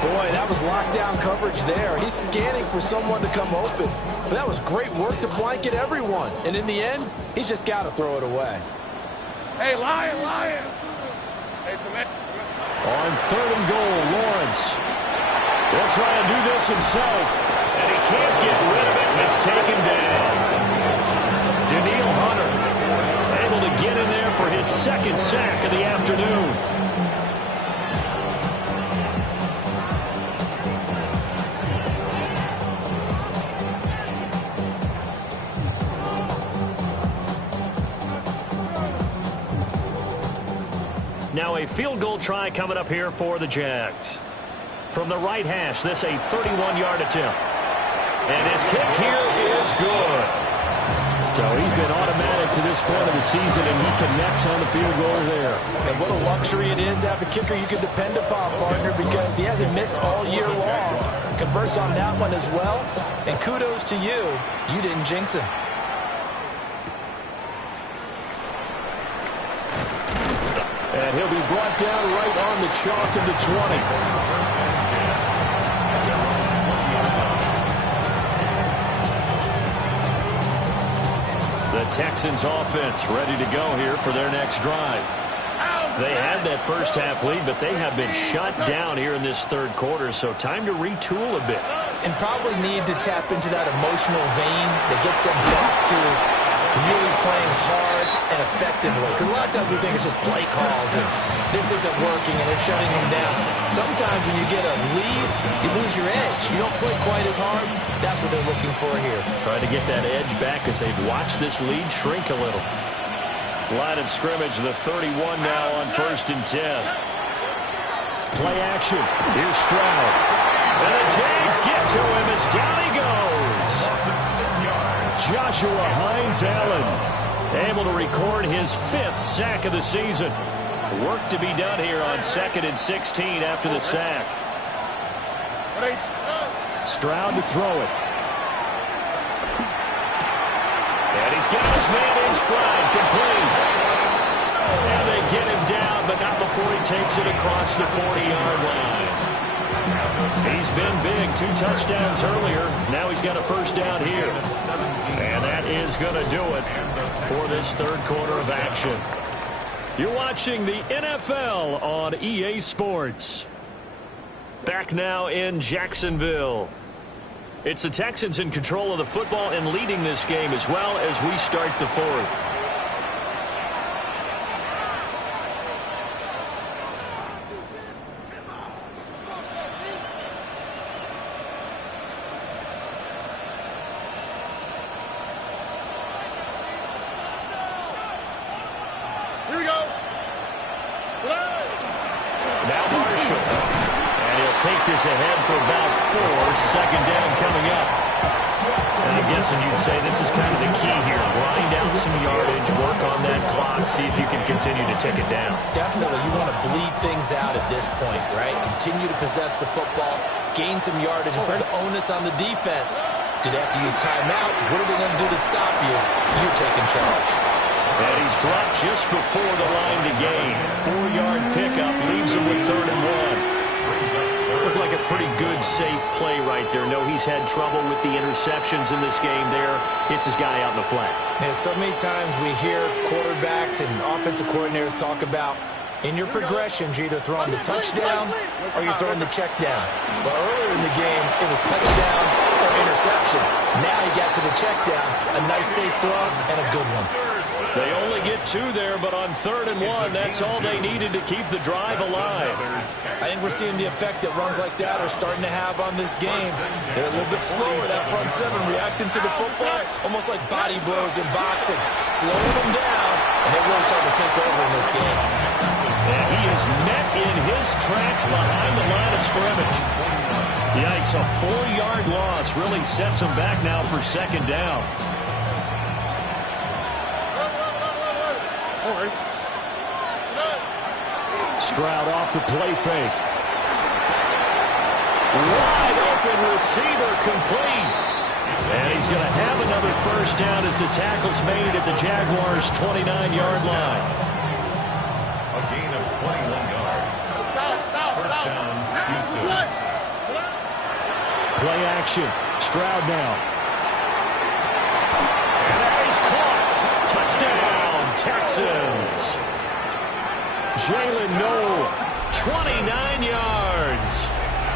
Boy, that was lockdown coverage there. He's scanning for someone to come open. But that was great work to blanket everyone. And in the end, he's just got to throw it away. Hey, Lion. Hey, Tomato. On third and goal, Lawrence. He'll try and do this himself. And he can't get rid of it. It's taken down. Daniil Hunter able to get in there for his second sack of the afternoon. Now a field goal try coming up here for the Jags. From the right hash, this a 31-yard attempt. And his kick here is good. So he's been automatic to this point of the season, and he connects on the field goal there. And what a luxury it is to have a kicker you can depend upon, partner, because he hasn't missed all year long. Converts on that one as well. And kudos to you. You didn't jinx him. And he'll be brought down right on the chalk of the 20. The Texans offense ready to go here for their next drive. They had that first half lead, but they have been shut down here in this third quarter, so time to retool a bit. And probably need to tap into that emotional vein that gets them back to really playing hard and effectively. Because a lot of times we think it's just play calls and this isn't working and they're shutting them down. Sometimes when you get a lead, you lose your edge. You don't play quite as hard. That's what they're looking for here. Trying to get that edge back as they've watched this lead shrink a little. Line of scrimmage, the 31 now on 1st and 10. Play action. Here's Stroud. And the Jags get to him as down he goes. Joshua Hines-Allen able to record his 5th sack of the season. Work to be done here on 2nd and 16 after the sack. Stroud to throw it. And he's got his man in stride, complete. And they get him down, but not before he takes it across the 40-yard line. He's been big, 2 touchdowns earlier. Now he's got a first down here. And that is going to do it for this third quarter of action. You're watching the NFL on EA Sports. Back now in Jacksonville. It's the Texans in control of the football and leading this game as well as we start the fourth. Here we go. Now Marshall. And he'll take this ahead for about 4. Second down coming up. And I'm guessing you'd say this is kind of the key here. Grind out some yardage, work on that clock, see if you can continue to tick it down. Definitely. You want to bleed things out at this point, right? Continue to possess the football, gain some yardage, and put the onus on the defense. Do they have to use timeouts? What are they going to do to stop you? You're taking charge. And he's dropped just before the line to gain. 4-yard pickup leaves him with 3rd and 1. Looked like a pretty good safe play right there. No, he's had trouble with the interceptions in this game there. Hits his guy out in the flat. And so many times we hear quarterbacks and offensive coordinators talk about in your progressions, you're either throwing the touchdown or you're throwing the check down. But earlier in the game, it was touchdown or interception. Now he got to the check down, a nice safe throw, and a good one. They only get 2 there, but on 3rd and 1, that's all they needed to keep the drive alive. I think we're seeing the effect that runs like that are starting to have on this game. They're a little bit slower, that front 7, reacting to the football, almost like body blows in boxing, slowing them down, and they're really starting to take over in this game. And he is met in his tracks behind the line of scrimmage. Yikes, a 4-yard loss really sets him back now for 2nd down. Stroud off the play fake. Wide open receiver complete. And he's going to have another 1st down as the tackle's made at the Jaguars' 29-yard line. A gain of 21 yards. 1st down, Houston. Play action. Stroud now. And that is caught. Touchdown, Texans. Jalen Noel, 29 yards.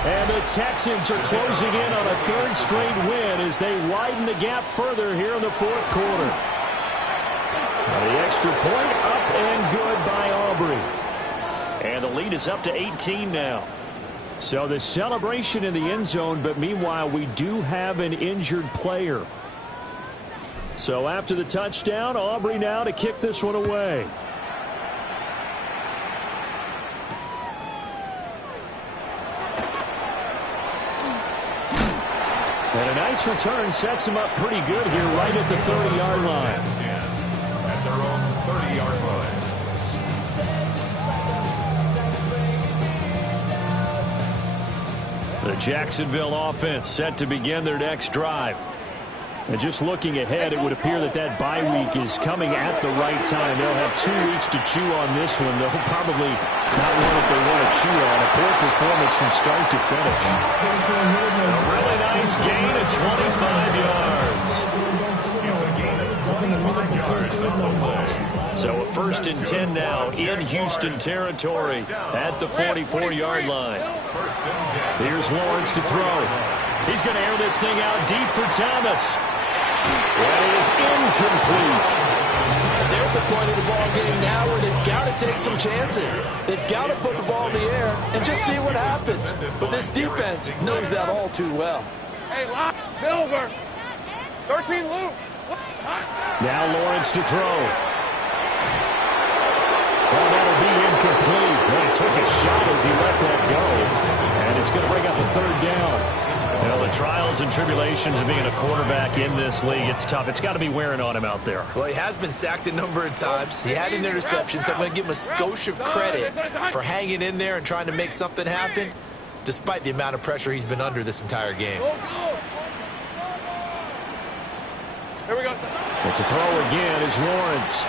And the Texans are closing in on a 3rd straight win as they widen the gap further here in the 4th quarter. Now the extra point up and good by Aubrey. And the lead is up to 18 now. So the celebration in the end zone, but meanwhile we do have an injured player. So after the touchdown, Aubrey now to kick this one away. And a nice return sets him up pretty good here right at the 30-yard line. At their own 30-yard line. The Jacksonville offense set to begin their next drive. And just looking ahead, it would appear that that bye week is coming at the right time. They'll have 2 weeks to chew on this one. They'll probably not one that they want to chew on. A poor performance from start to finish. A really nice gain of 25 yards. It's a gain of 25 yards on the play. So a 1st and 10 now in Houston territory at the 44-yard line. 1st and 10. Here's Lawrence to throw. He's going to air this thing out deep for Thomas. That is incomplete. And they're at the point of the ball game now where they've got to take some chances. They've got to put the ball in the air and just see what happens. But this defense knows that all too well. Hey, lock, Silver. 13 loose. Now Lawrence to throw. Well, that'll be incomplete. Well, he took a shot as he let that go. And it's going to bring up a 3rd down. You know, the trials and tribulations of being a quarterback in this league, it's tough. It's got to be wearing on him out there. Well, he has been sacked a number of times. He had an interception, so I'm going to give him a skosh of credit for hanging in there and trying to make something happen, despite the amount of pressure he's been under this entire game. Here we go. But to throw again is Lawrence.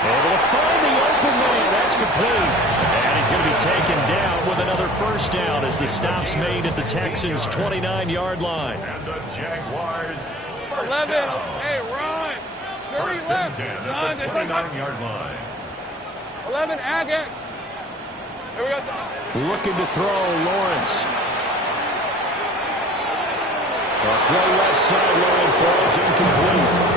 Able to find the open man. That's complete. And he's going to be taken down with another 1st down as the stop's made at the Texans' 29-yard line. And the Jaguars, 11. down. Hey, Ron. 30 1st left. and 10 at the 29-yard line. 11, Agate. Here we go. Looking to throw, Lawrence. A throw left sideline falls incomplete.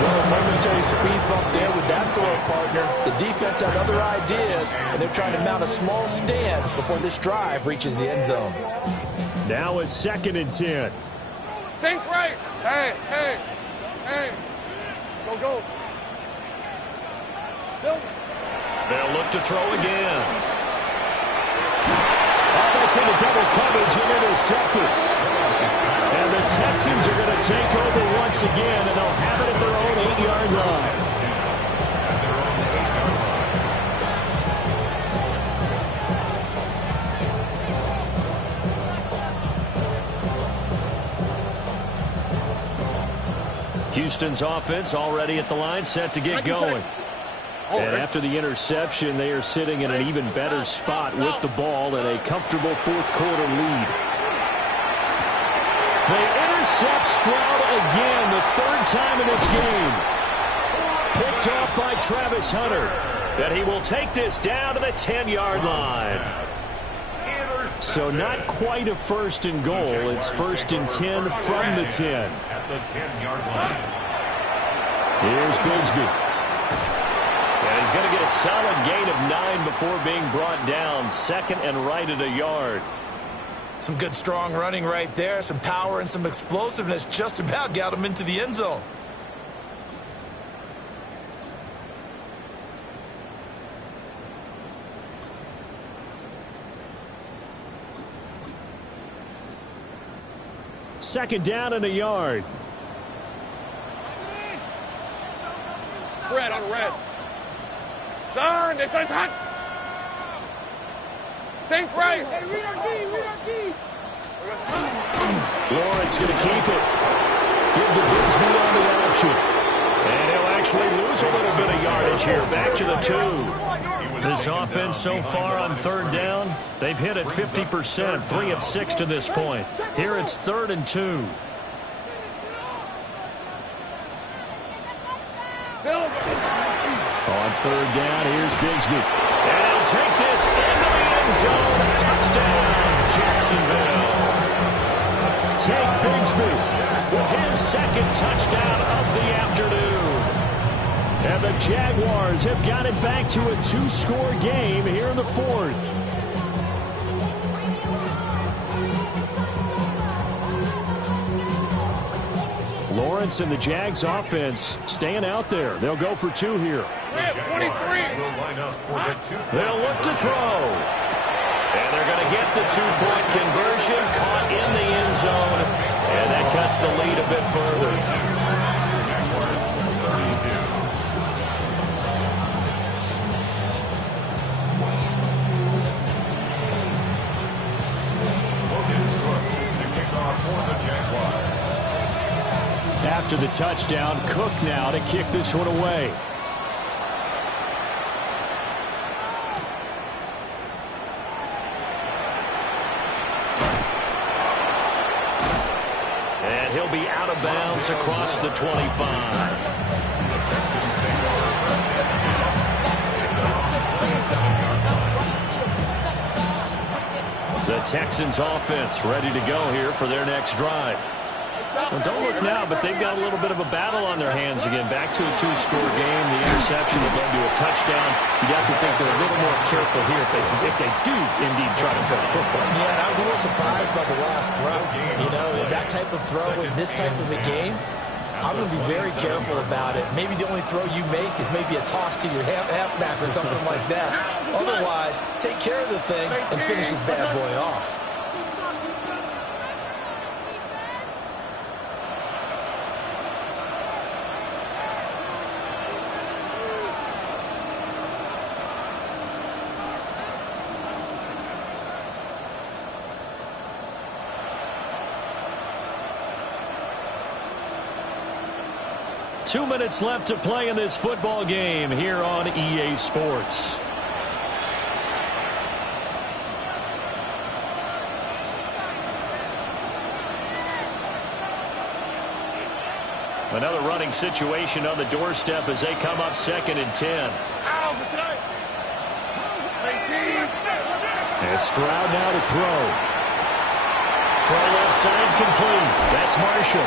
Well, a momentary speed bump there with that throw partner. The defense had other ideas, and they're trying to mount a small stand before this drive reaches the end zone. Now a 2nd and 10. Sink right. Hey, hey, hey. Go, go. Silver. They'll look to throw again. Oh, that's into double coverage and intercepted. And the Texans are going to take over once again, and they'll have it at their own 8-yard line. Houston's offense already at the line, set to get going. And after the interception, they are sitting in an even better spot with the ball and a comfortable fourth-quarter lead. They intercept Stroud again, the third time in this game. Picked off by Travis Hunter. And he will take this down to the 10-yard line. So not quite a first and goal. It's first and 10 from the 10. At the 10-yard line. Here's Bigsby. And he's going to get a solid gain of 9 before being brought down. Second and right at a yard. Some good strong running right there. Some power and some explosiveness just about got him into the end zone. Second down and a yard. Red on red. Turn, this is hot. Sink right. Hey, read our D. Lawrence going to keep it. Give to Bigsby on the option. And he'll actually lose a little bit of yardage here. Back to the 2. This offense so far on third down, they've hit it 50%, 3 of 6 to this point. Here it's 3rd and 2. On third down, here's Bigsby. And he'll take this into the end zone. Touchdown, Jacksonville. Take Bigsby with his second touchdown of the afternoon. And the Jaguars have got it back to a 2-score game here in the 4th. Lawrence and the Jags offense staying out there. They'll go for 2 here. They'll look to throw. And they're going to get the 2-point conversion, caught in the end zone. And that cuts the lead a bit further. After the touchdown, Cook now to kick this one away. And he'll be out of bounds across the 25. The Texans take over first and 10 at the 27-yard line. The Texans offense ready to go here for their next drive. Well, don't look now, but they've got a little bit of a battle on their hands again. Back to a 2-score game. The interception that led to a touchdown. You'd have to think they're a little more careful here if they do indeed try to throw the football. Yeah, and I was a little surprised by the last throw. You know, that type of throw in this type of a game, I'm going to be very careful about it. Maybe the only throw you make is maybe a toss to your halfback or something like that. Otherwise, take care of the thing and finish this bad boy off. 2 minutes left to play in this football game here on EA Sports. Another running situation on the doorstep as they come up 2nd and 10. And Stroud now to throw. Throw left side complete. That's Marshall.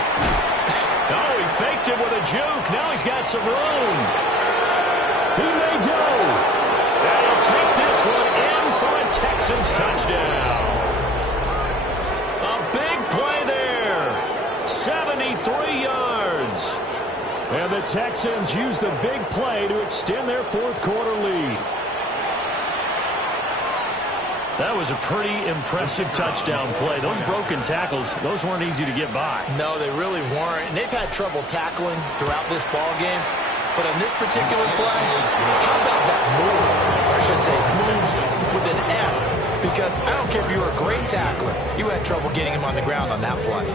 Oh, he faked it with a juke. Now he's got some room. He may go. And he'll take this one in for a Texans touchdown. A big play there. 73 yards. And the Texans use the big play to extend their fourth-quarter lead. That was a pretty impressive touchdown play. Those broken tackles, those weren't easy to get by. No, they really weren't. And they've had trouble tackling throughout this ball game. But on this particular play, how about that move? Or I should say moves with an S. Because I don't care if you were a great tackler. You had trouble getting him on the ground on that play.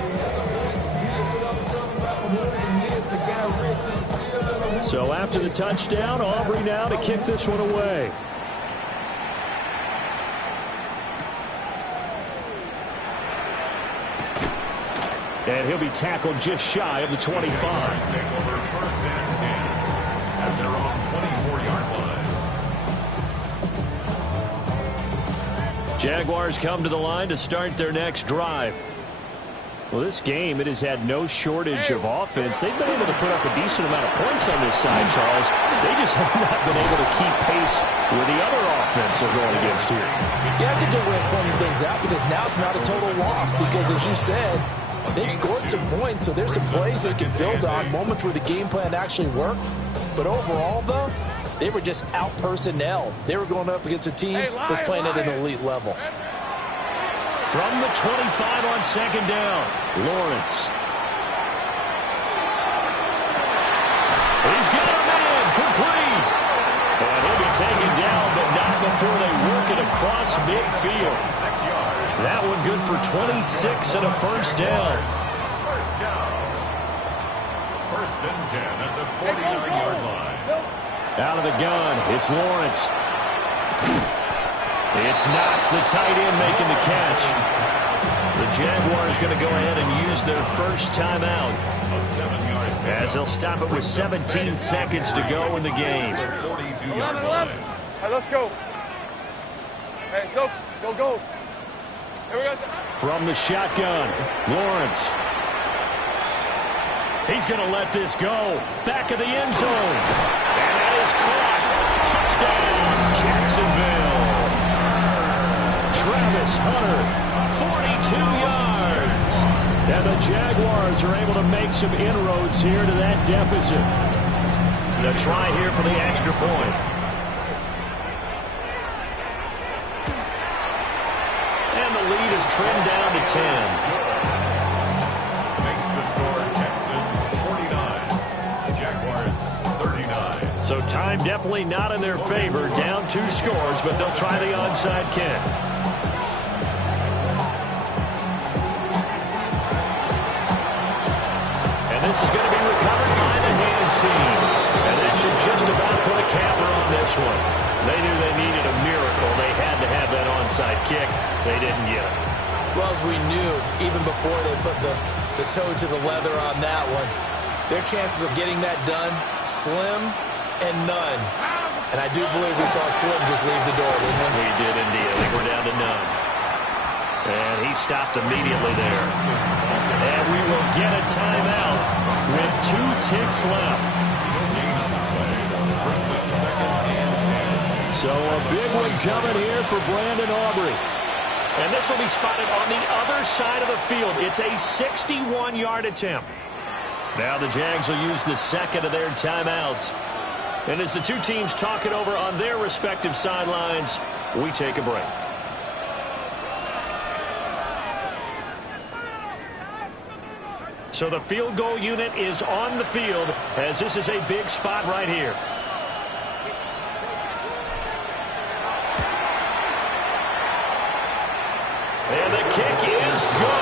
So after the touchdown, Aubrey now to kick this one away. And he'll be tackled just shy of the 25. Take over first and 10 at their own 24-yard line. Jaguars come to the line to start their next drive. Well, this game, it has had no shortage of offense. They've been able to put up a decent amount of points on this side, Charles. They just have not been able to keep pace with the other offense they're going against here. Yeah, that's a good way of pointing things out because now it's not a total loss because, as you said, they've scored some points, so there's some plays they can build on, moments where the game plan actually worked. But overall, though, they were just out personnel. They were going up against a team that's playing at an elite level. From the 25 on second down, Lawrence. He's got a man complete. And he'll be taken down, but not before they work it across midfield. That one good for 26 and a first down. First down. First and 10 at the 49-yard line. Out of the gun, it's Lawrence. It's Knox, the tight end, making the catch. The Jaguars going to go ahead and use their first timeout, as they'll stop it with 17 seconds to go in the game. 11. All right, let's go. Hey, so, go. Here we go. From the shotgun, Lawrence. He's going to let this go. Back of the end zone. And that is caught. Touchdown, Jacksonville. Travis Hunter, 42 yards. And the Jaguars are able to make some inroads here to that deficit. The try here for the extra point. And the lead is trimmed down to 10. Makes the score Texans 49, Jaguars 39. So time definitely not in their favor. Down 2 scores, but they'll try the onside kick. And this is going to be recovered by the hands team. And that should just about put a capper on this one. They knew they needed a miracle. They had to have that onside kick. They didn't get it. Well, as we knew, even before they put the toe to the leather on that one, their chances of getting that done, slim and none. And I do believe we saw Slim just leave the door, didn't we? We did indeed. I think we're down to none. And he stopped immediately there. And we will get a timeout with 2 ticks left. So a big one coming here for Brandon Aubrey. And this will be spotted on the other side of the field. It's a 61-yard attempt. Now the Jags will use the second of their timeouts. And as the two teams talk it over on their respective sidelines, we take a break. So the field goal unit is on the field, as this is a big spot right here. And the kick is good.